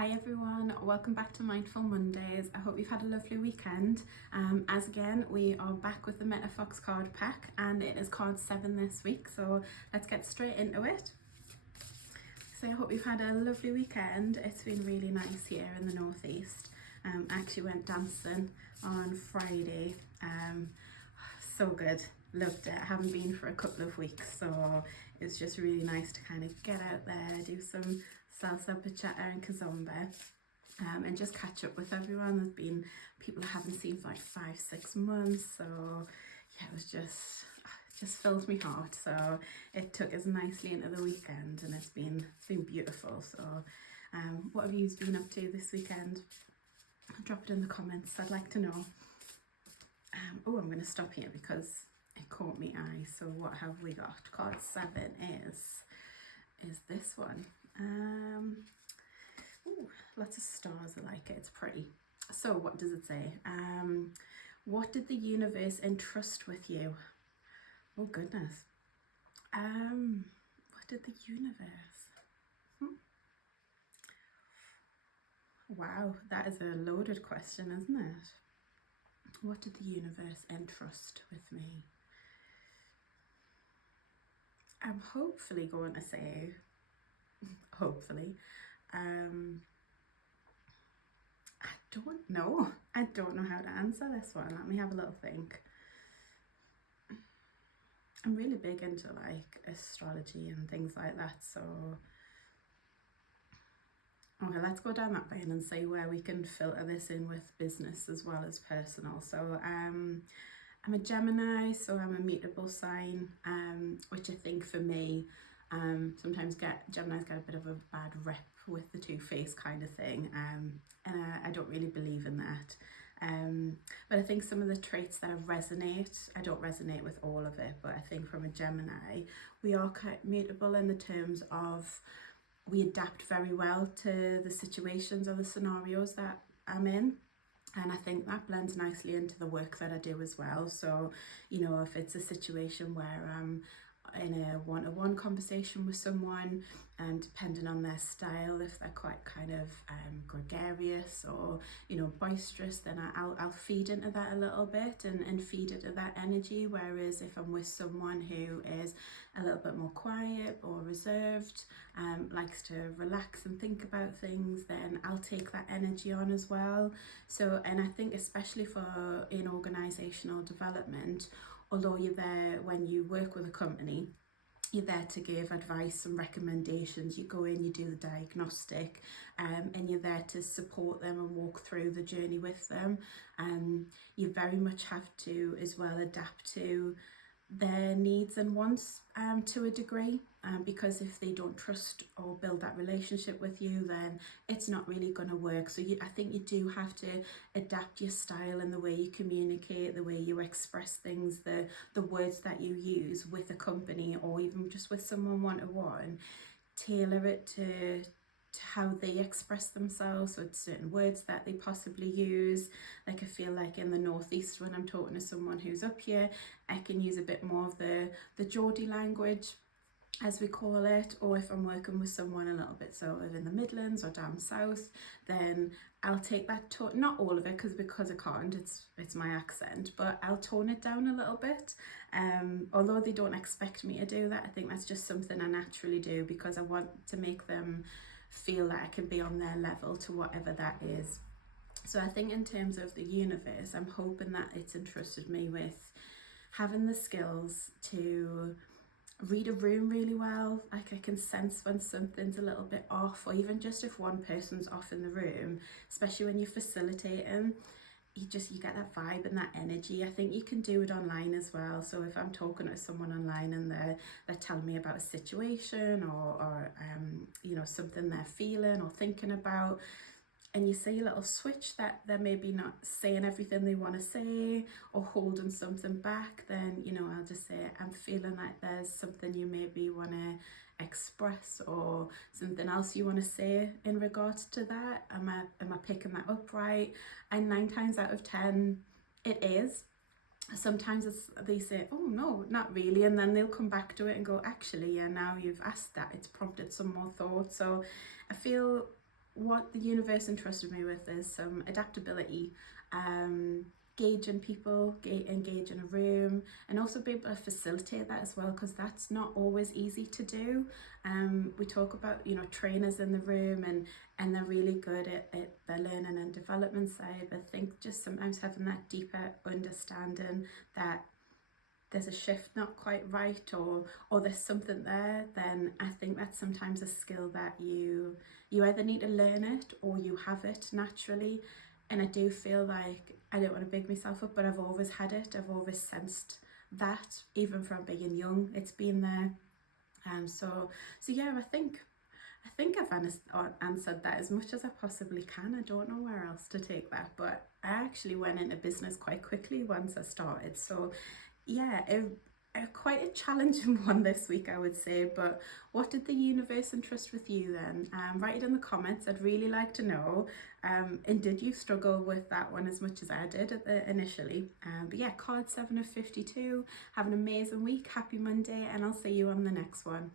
Hi everyone, welcome back to Mindful Mondays. I hope you've had a lovely weekend. As again, we are back with the MetaFox card pack and it is card 7 this week, so let's get straight into it. So I hope you've had a lovely weekend. It's been really nice here in the northeast. I actually went dancing on Friday. So good, loved it. I haven't been for a couple of weeks, so it was just really nice to kind of get out there, do some salsa, bachata and kizomba, and just catch up with everyone. There's been people I haven't seen for like 5-6 months, so yeah, it was just filled my heart. So it took us nicely into the weekend and it's been beautiful. So what have you been up to this weekend? Drop it in the comments, I'd like to know. Oh, I'm going to stop here because it caught me eye. So what have we got? Card 7 is this one. Ooh, lots of stars. I like it, it's pretty. So what does it say? What did the universe entrust with you? Oh goodness. What did the universe? Wow, that is a loaded question, isn't it? What did the universe entrust with me? I'm hopefully going to say, hopefully, I don't know. I don't know how to answer this one. Let me have a little think. I'm really big into like astrology and things like that, so okay, let's go down that vein and see where we can filter this in with business as well as personal. So I'm a Gemini, so I'm a mutable sign, which I think for me, sometimes Geminis get a bit of a bad rep with the two-face kind of thing, and I don't really believe in that. But I think some of the traits that resonate, I don't resonate with all of it, but I think from a Gemini, we are quite mutable in the terms of we adapt very well to the situations or the scenarios that I'm in. And I think that blends nicely into the work that I do as well. So, you know, if it's a situation where I'm in a one-to-one conversation with someone, and depending on their style, if they're quite kind of gregarious or, you know, boisterous, then I'll feed into that a little bit and feed into that energy. Whereas if I'm with someone who is a little bit more quiet or reserved, likes to relax and think about things, then I'll take that energy on as well. So, and I think especially for in organisational development, although you're there when you work with a company, you're there to give advice and recommendations. You go in, you do the diagnostic, and you're there to support them and walk through the journey with them. You very much have to as well adapt to their needs and wants to a degree, because if they don't trust or build that relationship with you, then it's not really going to work. So I think you do have to adapt your style and the way you communicate, the way you express things, the words that you use with a company or even just with someone one-to-one. Tailor it to how they express themselves, so it's certain words that they possibly use. Like I feel like in the northeast, when I'm talking to someone who's up here, I can use a bit more of the Geordie language, as we call it, or if I'm working with someone a little bit sort of in the Midlands or down south, then I'll take that tone, not all of it because I can't, it's my accent, but I'll tone it down a little bit. Although they don't expect me to do that, I think that's just something I naturally do because I want to make them feel that I can be on their level to whatever that is. So I think in terms of the universe, I'm hoping that it's entrusted me with having the skills to read a room really well. Like I can sense when something's a little bit off, or even just if one person's off in the room, especially when you're facilitating, you get that vibe and that energy. I think you can do it online as well. So if I'm talking to someone online and they're telling me about a situation or you know, something they're feeling or thinking about, and you see a little switch that they're maybe not saying everything they want to say or holding something back, then, you know, I'll just say, I'm feeling like there's something you maybe want to express or something else you want to say in regards to that. Am I picking that up right? And 9 times out of 10 it is. Sometimes they say, oh no, not really, and then they'll come back to it and go, actually, yeah, now you've asked that, it's prompted some more thought. So I feel what the universe entrusted me with is some adaptability, gauging people, engage in a room, and also be able to facilitate that as well, because that's not always easy to do. We talk about, you know, trainers in the room, and they're really good at the learning and development side. But I think just sometimes having that deeper understanding that there's a shift not quite right, or there's something there, then I think that's sometimes a skill that you either need to learn it or you have it naturally. And I do feel like, I don't want to big myself up, but I've always had it. I've always sensed that, even from being young, it's been there. So yeah, I think I've answered that as much as I possibly can. I don't know where else to take that, but I actually went into business quite quickly once I started. So yeah, quite a challenging one this week, I would say. But what did the universe entrust with you then? Write it in the comments. I'd really like to know. And did you struggle with that one as much as I did initially? But yeah, card 7 of 52. Have an amazing week. Happy Monday, and I'll see you on the next one.